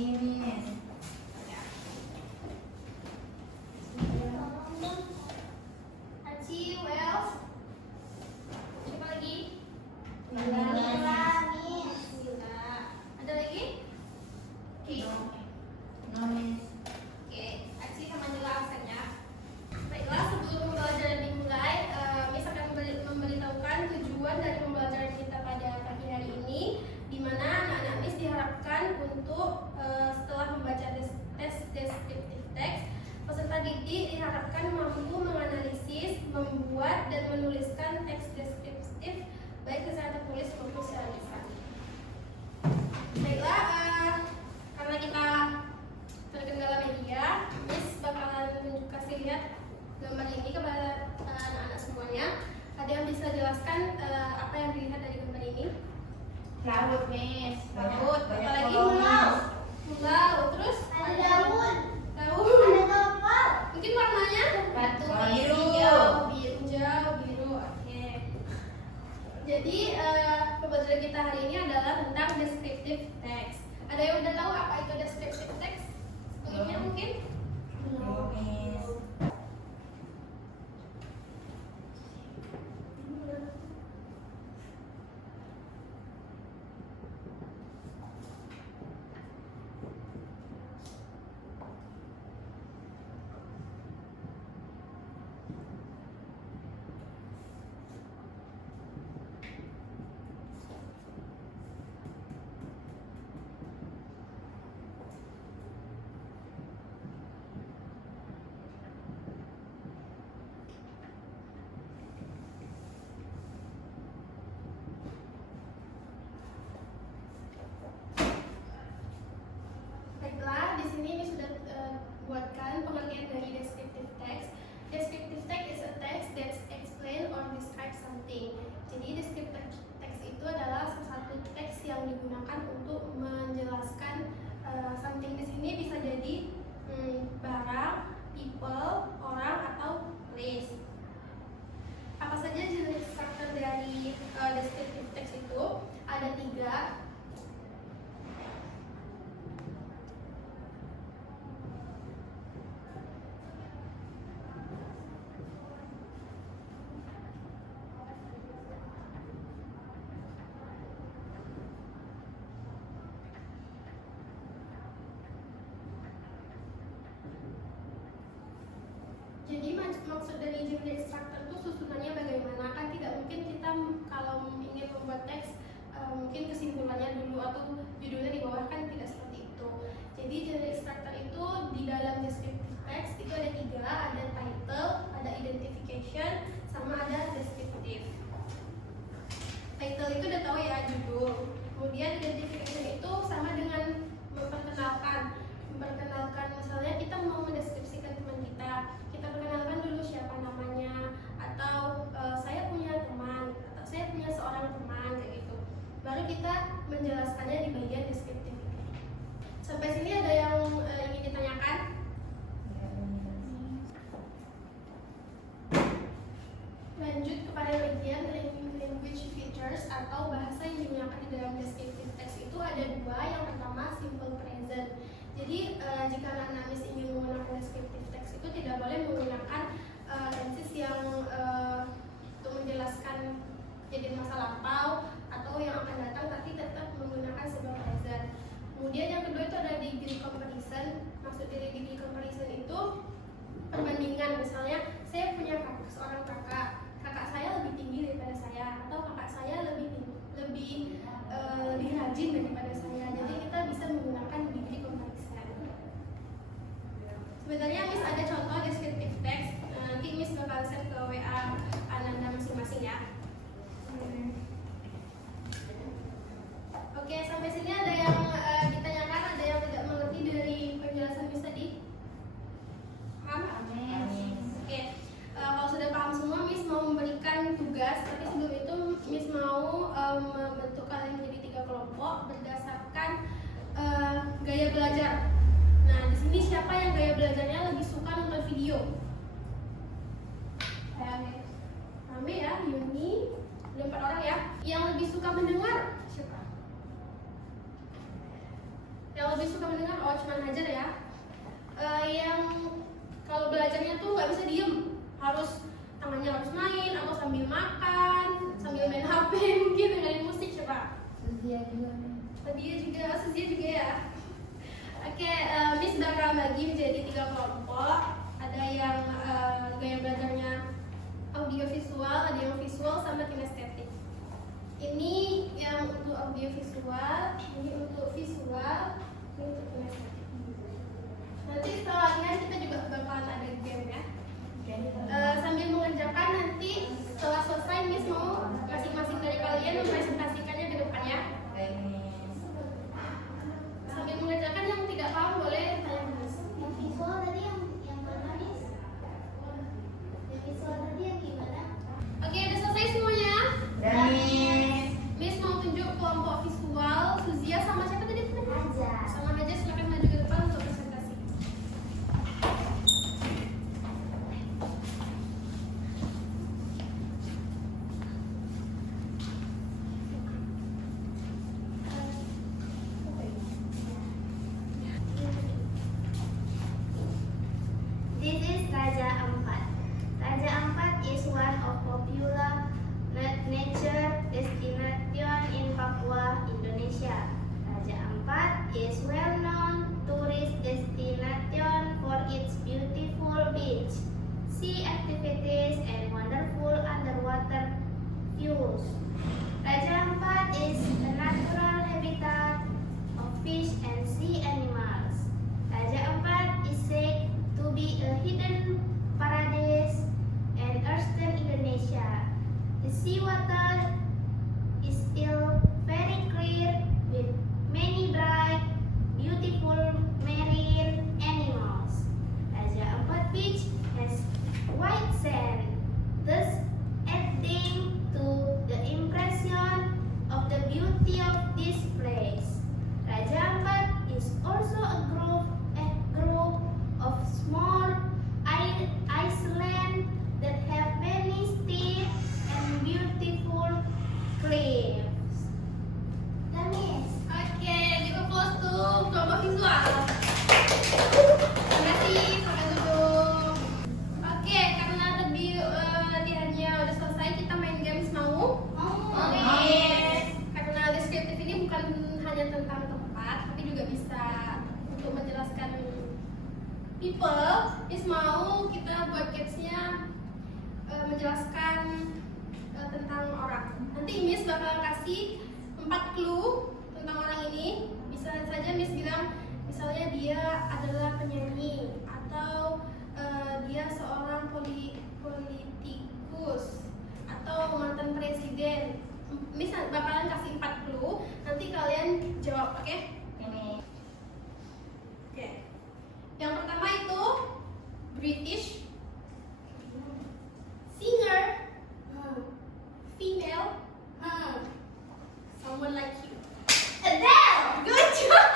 Miss. Aci, who else? Siapa lagi? Nabila. Miss. Nabila. Ada lagi? Oke. No, Miss. Oke, Aci sama Nila absennya. Baiklah, sebelum pembelajaran dimulai, Miss akan memberitahukan tujuan dari pembelajaran kita pada pagi hari ini, di mana anak-anak Miss diharapkan untuk setelah membaca tes deskriptif teks, peserta didik diharapkan mampu menganalisis, membuat dan menuliskan teks deskriptif baik secara tertulis maupun secara lisan. Baiklah, karena kita terkendala media, Miss bakalan kasih lihat gambar ini kepada anak-anak semuanya. Ada yang bisa jelaskan apa yang dilihat dari gambar ini? Laut, Miss. Laut, apa Banyak lagi? kolom. Pulau, terus Ada daun, daun. ada kapal. Mungkin warnanya Batu biru, hijau. biru. Oke. Jadi pembelajaran kita hari ini adalah tentang deskriptif teks. Ada yang udah tahu apa itu deskriptif teks? Sebelumnya mungkin? Belum, Miss. Baiklah, di sini ini sudah buatkan pengertian dari descriptive text. Descriptive text is a text that explain or describe something. Jadi descriptive text itu adalah satu teks yang digunakan untuk menjelaskan something. Di sini bisa jadi barang, people, orang, atau place. Apa saja jenis struktur dari descriptive text itu? Ada 3. Jadi maksud dari jenis struktur itu susunannya bagaimana? Kan tidak mungkin kita kalau ingin membuat teks mungkin kesimpulannya dulu atau judulnya di bawah, kan tidak seperti itu. Jadi jenis struktur itu di dalam descriptive text itu ada 3, ada title, ada identification, sama ada descriptive. Title itu udah tahu ya, judul. Kemudian identification itu sama dengan memperkenalkan misalnya kita mau mendeskripsikan teman kita perkenalkan dulu siapa namanya, atau saya punya teman, atau saya punya seorang teman, kayak gitu. Baru kita menjelaskannya di bagian deskriptif. Sampai sini ada yang ingin ditanyakan? Lanjut kepada bagian language features atau bahasa yang digunakan di dalam descriptive text. Itu ada 2. Yang pertama simple present. Jadi jika anak Miss ingin menggunakan descriptive text itu tidak boleh menggunakan tenses yang untuk menjelaskan kejadian masa lampau atau yang akan datang, tapi tetap menggunakan simple present. Kemudian yang kedua itu ada degree comparison. Maksud dari degree comparison itu perbandingan. Misalnya saya punya seorang kakak saya lebih tinggi daripada saya, atau kakak saya lebih rajin daripada saya. Jadi kita bisa menggunakan degree comparison. Sebenarnya Miss ada contoh descriptive text. Nanti Miss bakal share ke WA Ananda masing-masing ya. Oke, sampai sini ada yang ditanyakan, ada yang tidak mengerti dari penjelasan Miss tadi? Paham? Oke, kalau sudah paham semua, Miss mau memberikan tugas. Tapi sebelum itu Miss mau membentuk kalian menjadi 3 kelompok berdasarkan gaya belajar. Nah, di sini siapa yang gaya belajarnya lebih suka nonton video? Rame ya, Yuni. Ada 4 orang ya. Yang lebih suka mendengar siapa? Yang lebih lebih suka mendengar, oh cuman hajar ya. Yang kalau belajarnya tuh nggak bisa diem, harus tangannya harus main atau sambil makan, sambil main HP mungkin dengerin musik coba. Suzia juga. Suzia juga ya. Oke, Miss bakal bagi menjadi 3 kelompok. Ada yang gaya belajarnya audiovisual, ada yang visual sama kinestetik. Ini yang untuk audiovisual, ini untuk visual, ini untuk kinestetik. Nanti setelah latihan kita juga bakalan ada game ya. Sambil mengerjakan nanti setelah selesai Miss mau masing-masing dari kalian mempresentasikannya di depan ya. Sambil mengerjakan yang tidak paham boleh tanya Miss. Yang visual tadi yang mana, Miss? Yang visual tadi yang gimana? Oke, udah selesai semuanya? Udah, Miss. Miss mau tunjuk kelompok visual, Suzia sama siapa tadi? Aja. Sama aja, silakan maju ke depan untuk presentasi. This is Raja Ampat. Raja Ampat is one of popular nature destination in Papua, Indonesia. Raja Ampat is well-known tourist destination for its beautiful beach, sea activities, and wonderful underwater views. Raja Ampat is a natural habitat of fish and sea animals. Raja Ampat is said to be a hidden paradise and eastern Indonesia. The seawater is still very clear with many bright, beautiful marine animals. Raja Ampat Beach has white sand, thus adding to the impression of the beauty of this place. Raja Ampat is also a group of small islands that have many steep and beautiful cliffs. Miss. Oke, juga close tuh kelompok visual. Terima kasih, sampai duduk. Oke, karena tadi latihannya udah selesai, kita main games mau? Karena deskriptif ini bukan hanya tentang tempat, tapi juga bisa untuk menjelaskan people. Miss mau kita buat gamesnya menjelaskan tentang orang. Nanti Miss bakal kasih 4 clue tentang orang ini. Bisa saja Miss bilang, misalnya dia adalah penyanyi atau dia seorang politikus atau mantan presiden. Miss bakalan kasih 4 clue. Nanti kalian jawab, oke? Oke. Yang pertama itu British, singer, female, someone like you. Adele. Good job.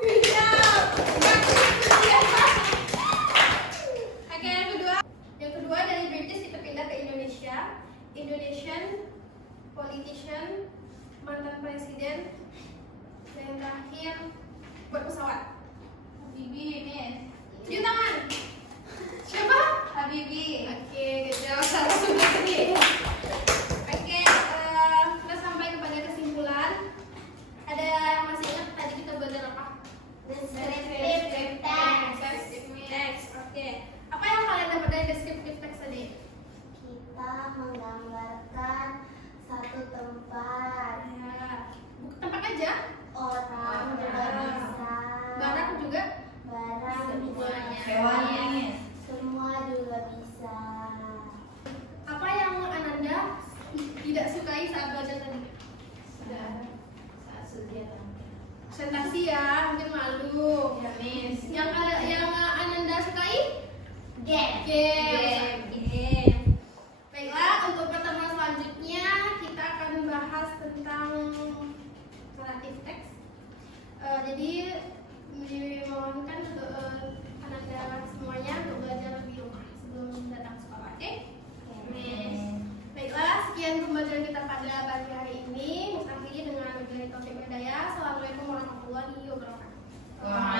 Good job. Oke, yang kedua dari British kita pindah ke Indonesia. Indonesian, politician, mantan presiden, dan yang terakhir berpesawat. Habibie, Miss. Tunjuk tangan. Siapa? Habibie. Oke, kejauh salah sudah nih. Oke, kita sampai kepada kesimpulan. Ada yang masih ingat tadi kita belajar apa? Descriptive text. Text. Oke. Apa yang kalian dapat dari descriptive text tadi? Kita menggambarkan satu tempat. Ya. Tempat aja. Orang juga bisa. Barang juga. Barang Semuanya. Hewan, Miss. Semua juga bisa. Apa yang Ananda tidak sukai saat belajar tadi? Sudah. Saat Suzia tampil. Presentasi ya, mungkin malu. Ya, Miss. Yang Ananda sukai? Game. Game. Baiklah, untuk pertemuan selanjutnya kita akan membahas tentang relatif teks. Jadi dimohonkan untuk Ananda semuanya untuk belajar di rumah sebelum datang sekolah, oke? Miss. Baiklah, sekian pembelajaran kita pada pagi hari ini. Mengakhiri dengan dari Taufik Hidayah. Assalamualaikum warahmatullahi wabarakatuh. warahmatullahi wabarakatuh. Waalaikumsalam